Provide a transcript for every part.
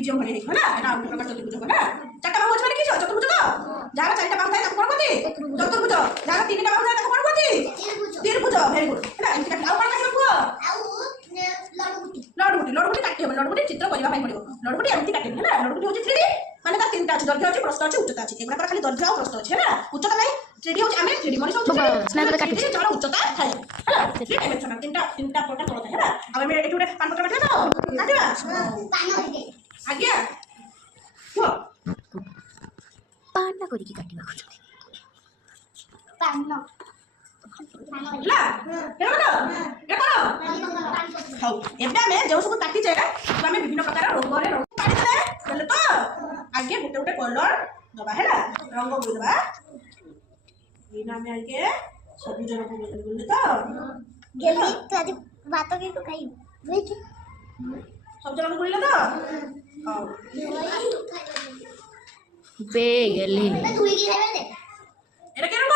PGM ভরি দেখো না এটা আউট প্রকার চতুর্ভুজ না চারটা বাহু আছে মানে কি চতুর্ভুজ তো যারা চারটা বাহু থাকে তাকে কোন গতি চতুর্ভুজ যারা তিনটা বাহু থাকে তাকে কোন গতি ত্রিভুজ ভেরি গুড না এমতি কাটি আউ কোন কাটি কুয়া আউ লড়গুটি কাটি হবে লড়গুটি চিত্র করিবা পাই পড়িব লড়গুটি এমতি কাটি না লড়গুটি হচ্ছে 3D মানে তার তিনটা আছে দৈর্ঘ্য আছে প্রস্থ আছে উচ্চতা আছে এগুলা খালি দৈর্ঘ্য আর প্রস্থ আছে না উচ্চতা নাই 3D হচ্ছে আমি 3D মনে হচ্ছে স্নাইপার কাটি যারা উচ্চতা থাকে হ্যাঁ 3 ডাইমেনশনাল তিনটা প্রকার করতে হ্যাঁ अब मैं एटुडे पान पत्र बैठे तो काटिबा पान दे आज्ञा हो पान ना करी की काटिबा खोज पान न ला देखो देखो हाउ एबे हमें जो सब काटी जाएगा तो हमें विभिन्न प्रकार रंग रे रंग काटी दे बोले तो आगे गोटे गोटे कलर दबा हैला रंग बोल दबा इना में आगे सबुज रंग बोल तो गेली तो आज बातों के तो खाई बुझ सब रंग बोल तो हां बे गेली मैं धुई की खाई दे एरा के रंग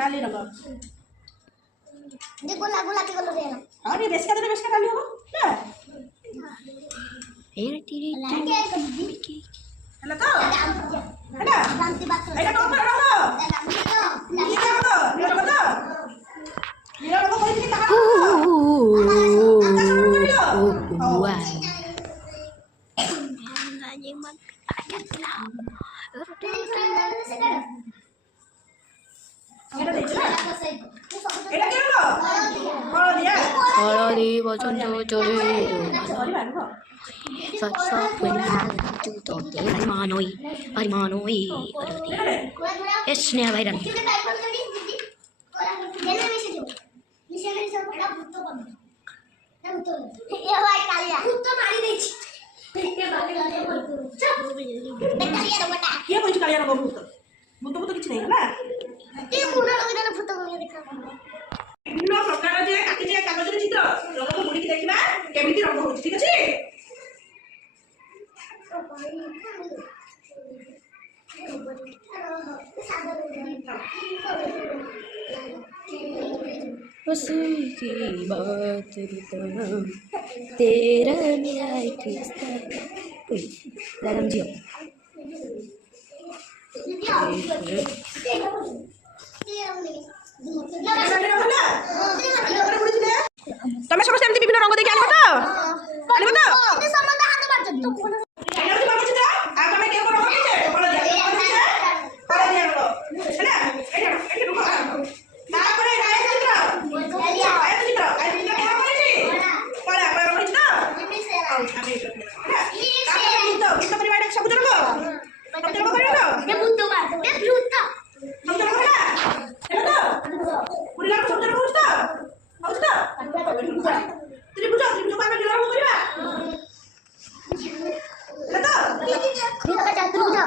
लाली रंग जे गोला गोला के कलर है अरे बेसका डाली हो ना एरा टीरी हला तो हैला शांति बात एटा तो रंग ये रंग तो नीला रंग कोई नहीं कहा हळदी बसंत चले सत्सा तो परिमानोई एस्ने भाईरन ये कोई कालिया रंग भूत किछि नहीं ना বিভিন্ন প্রকার যে কাটি যে কাগজের চিত্র রঙ গুড়ি দেখিবা কেমিতি রঙ হচ্ছে ঠিক আছে रसोई की बात बताऊं तेरा मेरा किस्सा गरम जियो তুমি সমস্ত এমনি বিভিন্ন রঙ দেখে আনবা তো আনবা তো এই সম্বন্ধে হাত মারছ তো এটা কি বাবু চিতা আগে আমি কেউ রঙ দিছে বলে দিয়া বলে দিয়া রঙ না এটা রঙ তারপরে গায়ে চিত্র গায়ে চিত্র গায়ে চিত্র কেমন করেছি পড়া পড়া রঙ চিত্র আমি কিন্তু পরিমাণ এক সবুজ রঙ সবুজ রঙ করে দাও এ বুদ্ধ মার এ ভূত সবুজ রঙ না এটা তো পুরিলা সবুজ রঙ হচ্ছে তো হচ্ছে তো ত্রিভুজ পাবে নীল রঙ করিবা এটা তো এটা চাতুর বুঝা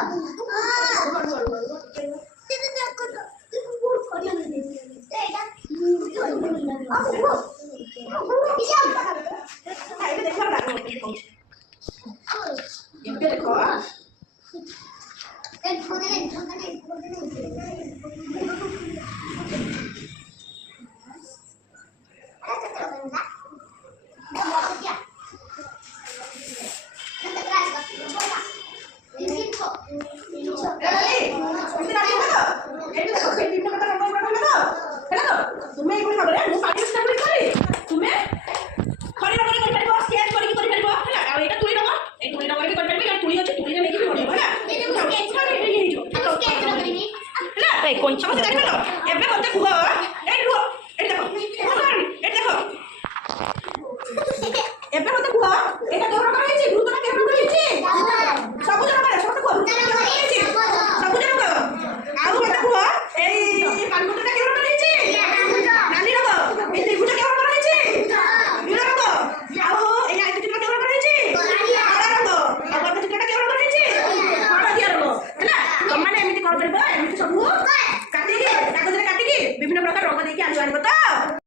এটা